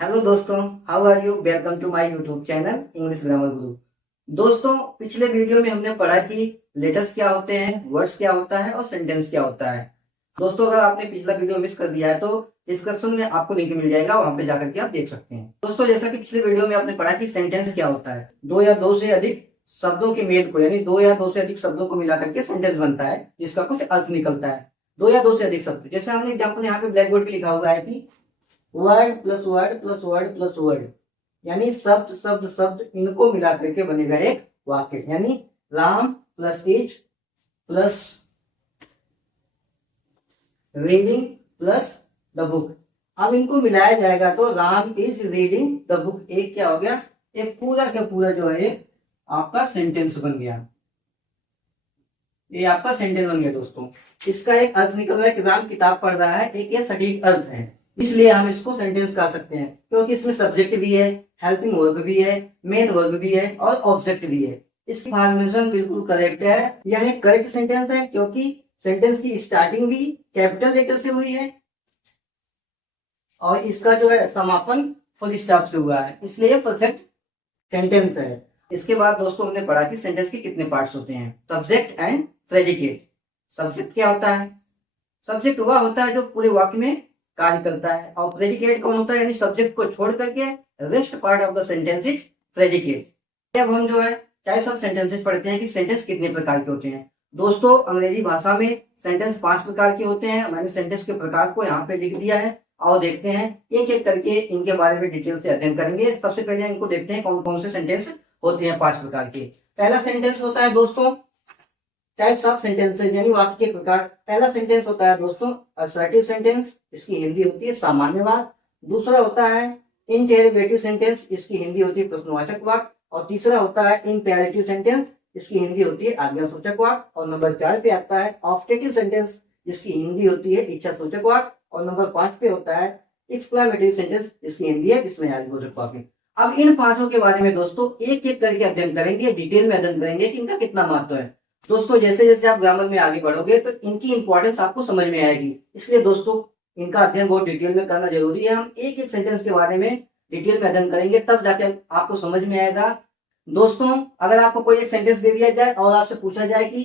Hello दोस्तों, how are you? Welcome to my YouTube channel English grammar guru. दोस्तों, पिछले video में हमने पढ़ा कि लेटर्स क्या होते हैं, वर्ड्स क्या होता है और सेंटेंस क्या होता है। दोस्तों, अगर आपने पिछला वीडियो मिस कर दिया है तो डिस्क्रिप्शन में आपको लिंक मिल जाएगा, वहां पे जाकर के आप देख सकते हैं। दोस्तों, जैसा कि पिछले वीडियो में आपने पढ़ा कि सेंटेंस क्या होता है, दो या दो से अधिक शब्दों के मेल को, यानी दो या दो से अधिक शब्दों को मिलाकर के सेंटेंस बनता है जिसका कुछ अर्थ निकलता है। दो या दो से अधिक शब्द, जैसे हमने एग्जाम्पल यहाँ पे ब्लैक बोर्ड पे लिखा हुआ है कि word plus word plus word plus word, यानी शब्द शब्द शब्द इनको मिला करके बनेगा एक वाक्य। यानी Ram plus is plus reading plus the book. अब इनको मिलाया जाएगा तो Ram is reading the book एक क्या हो गया, एक पूरा का पूरा जो है आपका सेंटेंस बन गया। ये आपका सेंटेंस बन गया। दोस्तों, इसका एक अर्थ निकल रहा है कि राम किताब पढ़ रहा है, एक ये सटीक अर्थ है, इसलिए हम इसको सेंटेंस कह सकते हैं, क्योंकि इसमें सब्जेक्ट भी है, हेल्पिंग वर्ब भी है, मेन वर्ब भी है और ऑब्जेक्ट भी है। इसकी फॉर्मेशन बिल्कुल करेक्ट है। यह एक करेक्ट सेंटेंस है क्योंकि सेंटेंस की स्टार्टिंग भी कैपिटल लेटर से हुई है और इसका जो है समापन फुल स्टॉप से हुआ है, इसलिए परफेक्ट सेंटेंस है। इसके बाद दोस्तों हमने पढ़ा कि सेंटेंस के कितने पार्ट्स होते हैं, सब्जेक्ट एंड प्रेडिकेट। सब्जेक्ट क्या होता है? सब्जेक्ट वह होता है जो पूरे वाक्य में कार्य करता है, और प्रेडिकेट कौन होता है, यानी सब्जेक्ट को छोड़ करके rest part of the sentence is predicate. अब हम जो है टाइप्स ऑफ सेंटेंसेस पढ़ते हैं कि सेंटेंस कितने प्रकार के होते हैं। दोस्तों, अंग्रेजी भाषा में सेंटेंस 5 प्रकार के होते हैं। मैंने सेंटेंस के प्रकार को यहाँ पे लिख दिया है, और देखते हैं एक एक करके इनके बारे में डिटेल से अध्ययन करेंगे। सबसे पहले इनको देखते हैं कौन कौन से सेंटेंस होते हैं 5 प्रकार के। पहला सेंटेंस होता है दोस्तों टाइप्स ऑफ सेंटेंसेस, यानी वाक्य के प्रकार। पहला सेंटेंस होता है दोस्तों असर्टिव सेंटेंस, इसकी हिंदी होती है सामान्यवाद। दूसरा होता है इंटेरोगेटिव सेंटेंस, इसकी हिंदी होती है प्रश्नवाचक वाक्य। और तीसरा होता है इंपेरेटिव सेंटेंस, इसकी हिंदी होती है आज्ञासूचक वाक्य। और नंबर 4 पे आता है ऑप्टेटिव सेंटेंस, जिसकी हिंदी होती है इच्छा सूचक वाक्य। और नंबर 5 पे होता है एक्सक्लेमेटिव सेंटेंस, जिसकी हिंदी है विस्मयादिबोधक वाक्य। अब इन पांचों के बारे में दोस्तों एक एक करके अध्ययन करेंगे, डिटेल में अध्ययन करेंगे कि इनका कितना महत्व है। दोस्तों, जैसे जैसे आप ग्रामर में आगे बढ़ोगे तो इनकी इंपॉर्टेंस आपको समझ में आएगी, इसलिए दोस्तों इनका अध्ययन बहुत डिटेल में करना जरूरी है। हम एक एक सेंटेंस के बारे में डिटेल में अध्ययन करेंगे, तब जाके आपको समझ में आएगा। दोस्तों, अगर आपको कोई एक सेंटेंस दे दिया जाए और आपसे पूछा जाए कि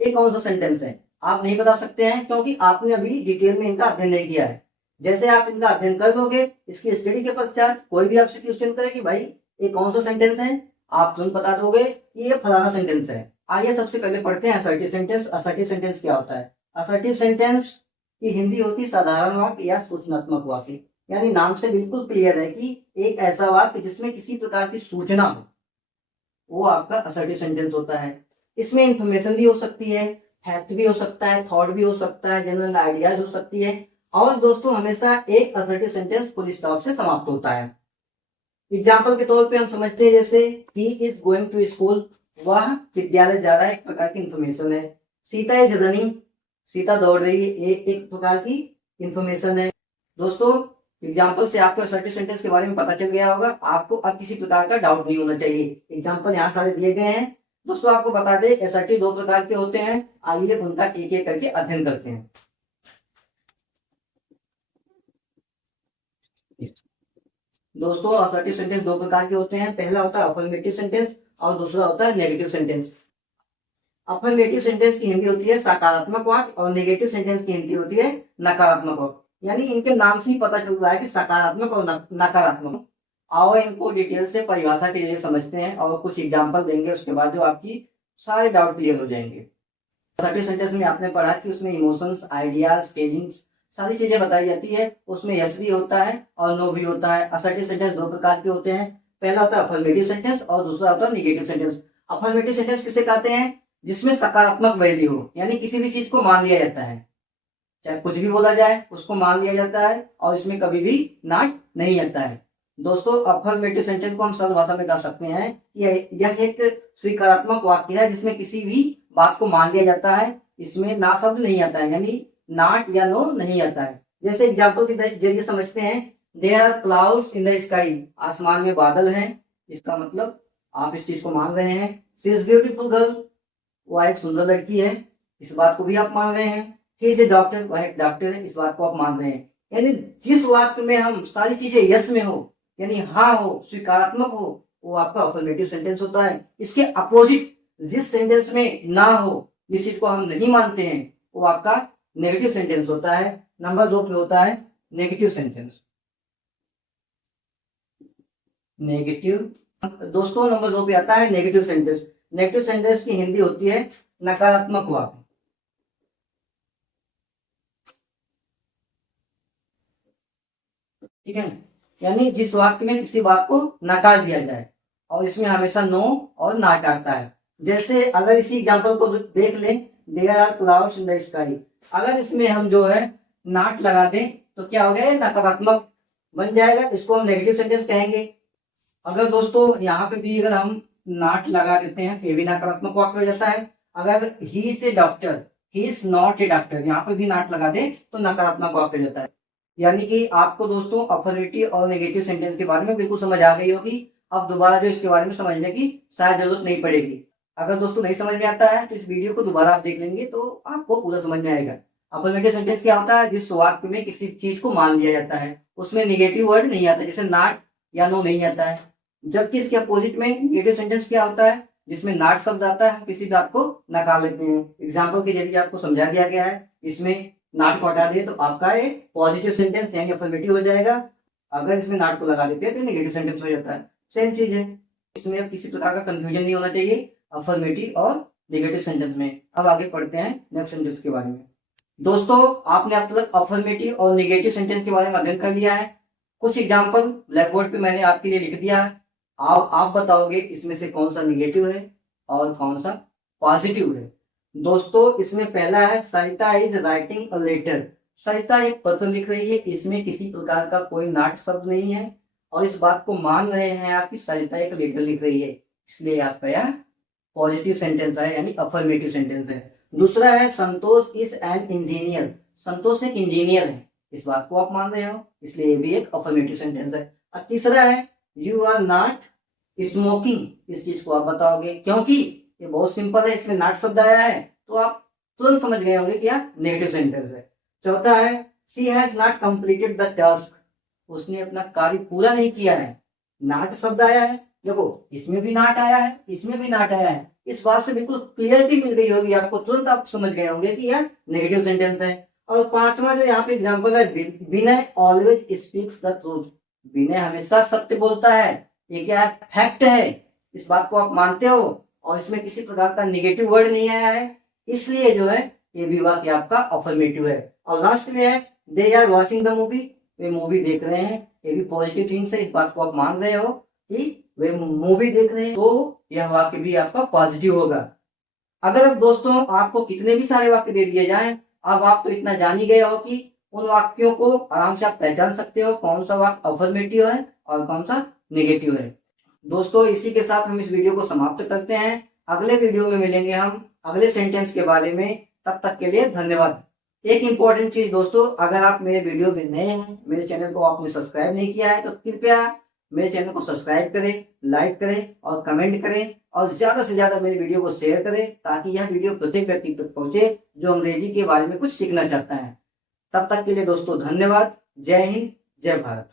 ये कौन सा सेंटेंस है, आप नहीं बता सकते हैं क्योंकि आपने अभी डिटेल में इनका अध्ययन नहीं किया है। जैसे आप इनका अध्ययन कर दोगे, इसकी स्टडी के पश्चात कोई भी आपसे क्वेश्चन करे कि भाई ये कौन सा सेंटेंस है, आप तुरंत बता दोगे कि ये फलाना सेंटेंस है। आइए सबसे पहले पढ़ते हैं असर्टिव सेंटेंस। असर्टिव सेंटेंस क्या होता है? असर्टिव सेंटेंस की हिंदी होती है साधारण वाक्य या सूचनात्मक वाक्य। यानी नाम से बिल्कुल क्लियर है कि एक ऐसा वाक्य जिसमें किसी प्रकार की सूचना हो, वो आपका असर्टिव सेंटेंस होता है। इसमें इंफॉर्मेशन भी हो सकती है, फैक्ट भी हो सकता है, थॉट भी हो सकता है, जनरल आइडियाज हो सकती है। और दोस्तों, हमेशा एक असर्टिव सेंटेंस फुल स्टॉप से समाप्त होता है। एग्जाम्पल के तौर पे हम समझते हैं, जैसे ही इज गोइंग टू स्कूल, वह विद्यालय जा रहा है, एक प्रकार की इंफॉर्मेशन है। सीता इज रनिंग, सीता दौड़ रही है, एक प्रकार की इंफॉर्मेशन है। दोस्तों, एग्जाम्पल से आपको असर्टिव सेंटेंस के बारे में पता चल गया होगा, आपको अब किसी प्रकार का डाउट नहीं होना चाहिए। एग्जाम्पल यहाँ सारे दिए गए हैं। दोस्तों, आपको बता दें असर्टिव 2 प्रकार के होते हैं। आइए उनका एक एक करके अध्ययन करते हैं। दोस्तों, असर्टिव सेंटेंस 2 प्रकार के होते हैं। पहला होता है अफर्मेटिव सेंटेंस और दूसरा होता है नेगेटिव सेंटेंस। अफर्मेटिव सेंटेंस की हिंदी होती है सकारात्मक वाक्य और नेगेटिव सेंटेंस की हिंदी होती है नकारात्मक वाक्य। यानी इनके नाम से ही पता चल रहा है कि सकारात्मक और नकारात्मक। आओ इनको डिटेल से परिभाषा के लिए समझते हैं और कुछ एग्जाम्पल देंगे, उसके बाद जो आपकी सारे डाउट क्लियर हो जाएंगे। असर्टिव सेंटेंस में आपने पढ़ा कि उसमें इमोशंस, आइडियाज, फीलिंग्स सारी चीजें बताई जाती है। उसमें यस भी होता है और नो भी होता है। असर्टिव सेंटेंस 2 प्रकार के होते हैं। पहला होता है अफर्मेटिव सेंटेंस और दूसरा होता है नेगेटिव सेंटेंस। अफर्मेटिव सेंटेंस किसे कहते हैं? जिसमें सकारात्मक वैल्यू हो, यानी किसी भी चीज को मान लिया जाता है, चाहे कुछ भी बोला जाए उसको मान लिया जाता है और इसमें कभी भी नाट नहीं आता है। दोस्तों, अफर्मेटिव सेंटेंस को हम सरल भाषा में कह सकते हैं कि यह एक स्वीकारात्मक वाक्य है जिसमें किसी भी बात को मान लिया जाता है, इसमें ना शब्द नहीं आता है, यानी नॉट या नो नहीं आता है। जैसे एग्जाम्पल के जरिए समझते हैं, there are clouds in the sky, आसमान में बादल हैं, इसका मतलब आप इस चीज को मान रहे हैं। शी इज ब्यूटीफुल गर्ल, वह एक सुंदर लड़की है, इस बात को भी आप मान रहे हैं। ही इज ए डॉक्टर, वह एक डॉक्टर है, इस बात को आप मान रहे हैं। यानी जिस वाक्य में हम सारी चीजें यस में हो, यानी हाँ हो, स्वीकारात्मक हो, वो आपका अफर्मेटिव सेंटेंस होता है। इसके अपोजिट जिस सेंटेंस में ना हो, जिस चीज को हम नहीं मानते हैं, वो आपका नेगेटिव सेंटेंस होता है। नंबर 2 पे होता है नेगेटिव सेंटेंस। नेगेटिव दोस्तों नंबर 2 पे आता है नेगेटिव सेंटेंस। नेगेटिव सेंटेंस की हिंदी होती है नकारात्मक वाक्य। ठीक है, यानी जिस वाक्य में किसी बात को नकार दिया जाए और इसमें हमेशा नो और नाट आता है। जैसे अगर इसी एग्जांपल को देख लें, there are clouds in the sky, अगर इसमें हम जो है नाट लगा दें तो क्या हो गया, नकारात्मक बन जाएगा, इसको हम नेगेटिव सेंटेंस कहेंगे। अगर दोस्तों यहाँ पे भी अगर हम नाट लगा देते हैं तो ये भी नकारात्मक वाक्य हो जाता है। अगर he is a doctor, he is not a doctor, यहाँ पे भी नाट लगा दे तो नकारात्मक वाक्य हो जाता है। यानी कि आपको दोस्तों अफर्मेटिव और नेगेटिव सेंटेंस के बारे में बिल्कुल समझ आ गई होगी। अब दोबारा जो इसके बारे में समझने की शायद जरूरत नहीं पड़ेगी। अगर दोस्तों नहीं समझ में आता है तो इस वीडियो को दोबारा आप देख लेंगे तो आपको पूरा समझ में आएगा। अफर्मेटिव सेंटेंस क्या होता है, जिस वाक्य में किसी चीज को मान लिया जाता है, उसमें निगेटिव वर्ड नहीं आता, जैसे नाट या नो नहीं आता है। जबकि इसके अपोजिट में नेगेटिव सेंटेंस क्या होता है, जिसमें नाट शब्द आता है, किसी बात को नकार लेते हैं। एग्जाम्पल के जरिए आपको समझा दिया गया है, इसमें नाट को हटा दिए तो आपका एक पॉजिटिव सेंटेंस यानी अफर्मेटिव हो जाएगा। अगर इसमें नाट को लगा देते हैं तो नेगेटिव सेंटेंस हो जाता है। सेम चीज है, इसमें अब किसी प्रकार का कंफ्यूजन नहीं होना चाहिए अफर्मेटिव और नेगेटिव सेंटेंस में। अब आगे पढ़ते हैं नेक्स्ट सेंटेंस के बारे में। दोस्तों आपने अब तक अफर्मेटिव और नेगेटिव सेंटेंस के बारे में अध्ययन कर लिया है। कुछ एग्जाम्पल ब्लैक बोर्ड पे मैंने आपके लिए लिख दिया है। आप बताओगे इसमें से कौन सा नेगेटिव है और कौन सा पॉजिटिव है। दोस्तों इसमें पहला है सरिता इज राइटिंग अ लेटर। सरिता एक पत्र लिख रही है, इसमें किसी प्रकार का कोई नाट शब्द नहीं है और इस बात को मान रहे हैं आप कि सरिता एक लेटर लिख रही है, इसलिए आपका यह पॉजिटिव सेंटेंस है यानी अफर्मेटिव सेंटेंस है। दूसरा है संतोष इज एन इंजीनियर। संतोष एक इंजीनियर है, इस बात को आप मान रहे हो, इसलिए ये भी एक अफर्मेटिव सेंटेंस है। और तीसरा है यू आर नॉट स्मोकिंग। इस चीज को आप बताओगे, क्योंकि ये बहुत सिंपल है, इसमें नॉट शब्द आया है तो आप तुरंत समझ गए होंगे कि यह नेगेटिव सेंटेंस है। चौथा है she has not completed the task. उसने अपना कार्य पूरा नहीं किया है, नॉट शब्द आया है। देखो इसमें भी नॉट आया है, इसमें भी नॉट आया है, इस बात से बिल्कुल क्लियरिटी मिल गई होगी आपको, तुरंत आप समझ गए होंगे कि यह नेगेटिव सेंटेंस है। और पांचवा जो यहाँ पे एग्जाम्पल है विनय ऑलवेज स्पीक्स द ट्रूथ। विनय हमेशा सत्य बोलता है, ये क्या है, फैक्ट है, इस बात को आप मानते हो और इसमें किसी प्रकार का नेगेटिव वर्ड नहीं आया है, इसलिए जो है ये भी वाक्य आपका अफर्मेटिव है। और लास्ट में है they are watching the movie. वे मूवी देख रहे हैं, ये भी पॉजिटिव थिंग्स है, इस बात को आप मान रहे हो कि वे मूवी देख रहे हैं, तो यह वाक्य भी आपका पॉजिटिव होगा। अगर अब दोस्तों आपको कितने भी सारे वाक्य दे दिए जाएं, अब आप तो इतना जान ही गए हो कि उन वाक्यों को आराम से आप पहचान सकते हो कौन सा वाक्य अफर्मेटिव है और कौन सा नेगेटिव है। दोस्तों इसी के साथ हम इस वीडियो को समाप्त करते हैं। अगले वीडियो में मिलेंगे हम अगले सेंटेंस के बारे में। तब तक के लिए धन्यवाद। एक इंपॉर्टेंट चीज दोस्तों, अगर आप मेरे वीडियो में नए हैं, मेरे चैनल को आपने सब्सक्राइब नहीं किया है तो कृपया मेरे चैनल को सब्सक्राइब करें, लाइक करें और कमेंट करें और ज्यादा से ज्यादा मेरे वीडियो को शेयर करें ताकि यह वीडियो प्रत्येक व्यक्ति तक पहुंचे जो अंग्रेजी के बारे में कुछ सीखना चाहता है। तब तक के लिए दोस्तों धन्यवाद। जय हिंद, जय भारत।